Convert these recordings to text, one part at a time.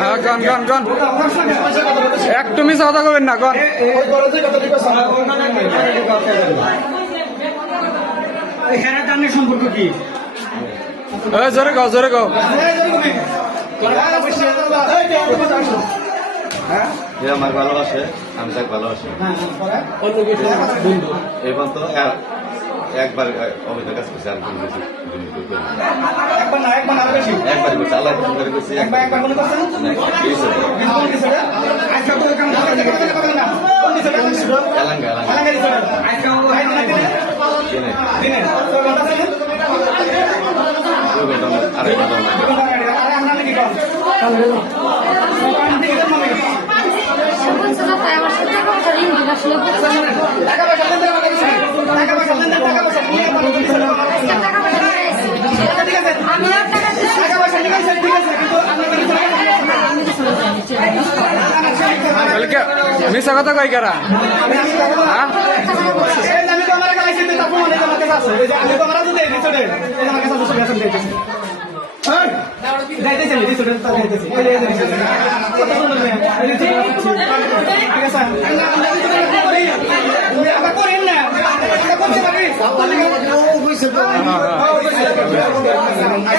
হ্যাঁ গন গন গন। একটু মিশা কথা না, গন। হেরার দানের সম্পর্ক কি জোরে গাও জোরে গাও আমার ভালোবাসে, আমি তাকে ভালোবাসি। এবং তো একবার অমিতার কাছে না একবার আরও বেশি একবার করছি আল্লাহ ফোন করে করছি একবার একবার মনে করছেন আজকে তো কাম করতে না কোন এলাঙ্গা এলাঙ্গা না দিনে দিনে তো কথা তাই আমার সাথে কথা মিশা কথা কই কারা? দেইতেছি হ্যাঁ?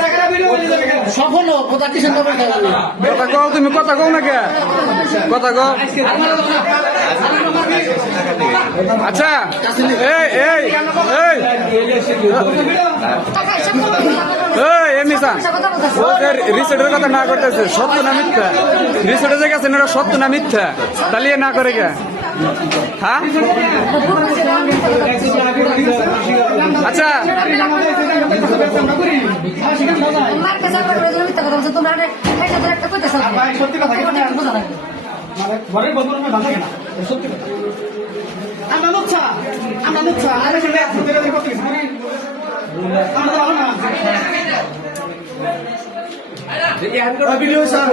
না সফল কও তুমি, কথা কও না কে? কথা কও। আচ্ছা এই এই এই। এই এ মিশা। কথা না করতেছে, সত্য না মিথ্যা? রিসেটে যে গেছেন এটা সত্য না মিথ্যা? তাহলে এ না করে কে? হ্যাঁ? আচ্ছা। কাছে একবার করে দিলাম, মিথ্যা কথা বলছে। তোমরা একটা ধরে একটা কইতেছো সত্যি কথা তোমার বোঝা লাগবে। মানে ঘরের বন্ধু রুমে ভালো লাগে না। সত্যি কথা। আমরা লুচ্ছা আমরা লুচ্ছা। আমরা সেটা একসাথে করতে গেছি আমরা তো ভালো না। Video sir.